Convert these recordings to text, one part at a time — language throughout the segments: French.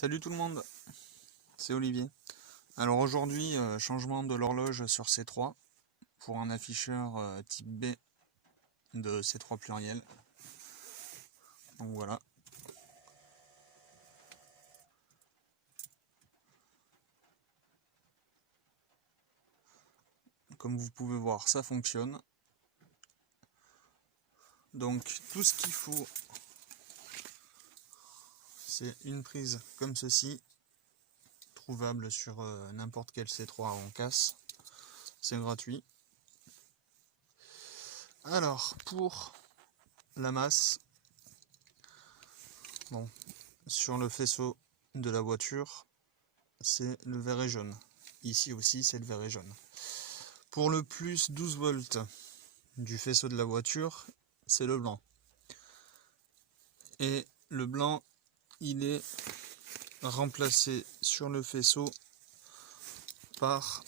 Salut tout le monde, c'est Olivier. Alors aujourd'hui, changement de l'horloge sur C3 pour un afficheur type B de C3 pluriel. Donc voilà. Comme vous pouvez voir, ça fonctionne. Donc tout ce qu'il faut, c'est une prise comme ceci, trouvable sur n'importe quel C3 en casse. C'est gratuit. Alors pour la masse, bon, sur le faisceau de la voiture, c'est le vert et jaune. Ici aussi, c'est le vert et jaune. Pour le plus 12 volts du faisceau de la voiture, c'est le blanc. Et le blanc, il est remplacé sur le faisceau par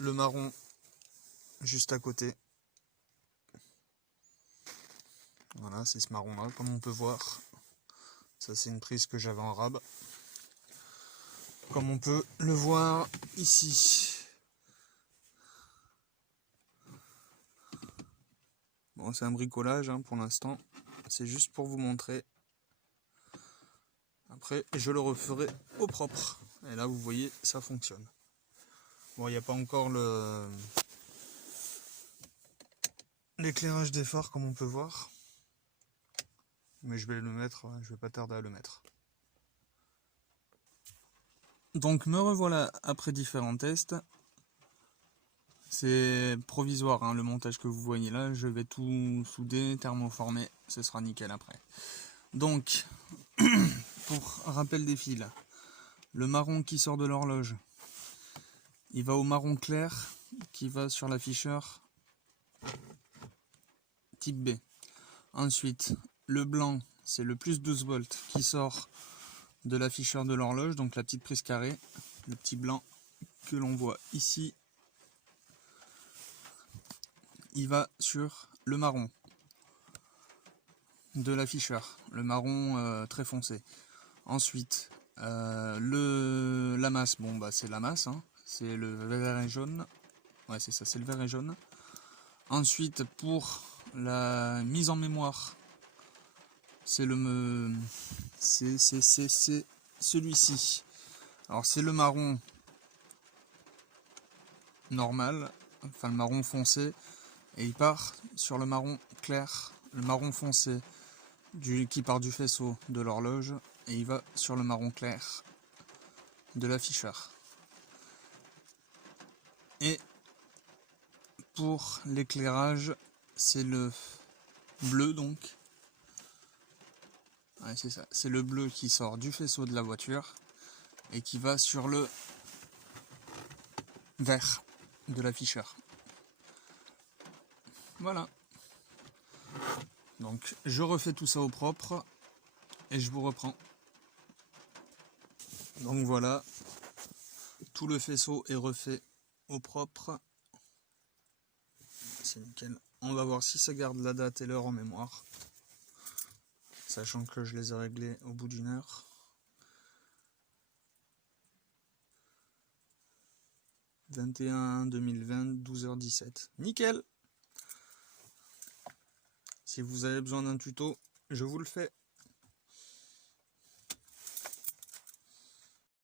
le marron juste à côté. Voilà, c'est ce marron là, comme on peut voir. Ça, c'est une prise que j'avais en rab. Comme on peut le voir ici. Bon, c'est un bricolage hein, pour l'instant. C'est juste pour vous montrer. Après, je le referai au propre. Et là, vous voyez, ça fonctionne. Bon, il n'y a pas encore l'éclairage des phares comme on peut voir. Mais je vais le mettre, je vais pas tarder à le mettre. Donc me revoilà après différents tests. C'est provisoire hein, le montage que vous voyez là. Je vais tout souder, thermoformer, ce sera nickel après. Donc, pour rappel des fils, le marron qui sort de l'horloge, il va au marron clair qui va sur l'afficheur type B. Ensuite, le blanc, c'est le plus 12 volts qui sort de l'afficheur de l'horloge, donc la petite prise carrée, le petit blanc que l'on voit ici. Il va sur le marron de l'afficheur, le marron très foncé. Ensuite, la masse, bon bah c'est la masse, hein, c'est le vert et jaune. Ouais c'est ça, c'est le vert et jaune. Ensuite, pour la mise en mémoire, c'est celui-ci. Alors c'est le marron normal, enfin le marron foncé, et il part sur le marron clair, le marron foncé qui part du faisceau de l'horloge, et il va sur le marron clair de l'afficheur. Et pour l'éclairage, c'est le bleu donc. Ouais, c'est ça, c'est le bleu qui sort du faisceau de la voiture et qui va sur le vert de l'afficheur. Voilà. Donc je refais tout ça au propre et je vous reprends. Donc voilà, tout le faisceau est refait au propre. C'est nickel. On va voir si ça garde la date et l'heure en mémoire. Sachant que je les ai réglés au bout d'une heure. 21/2020, 12h17. Nickel! Si vous avez besoin d'un tuto, je vous le fais.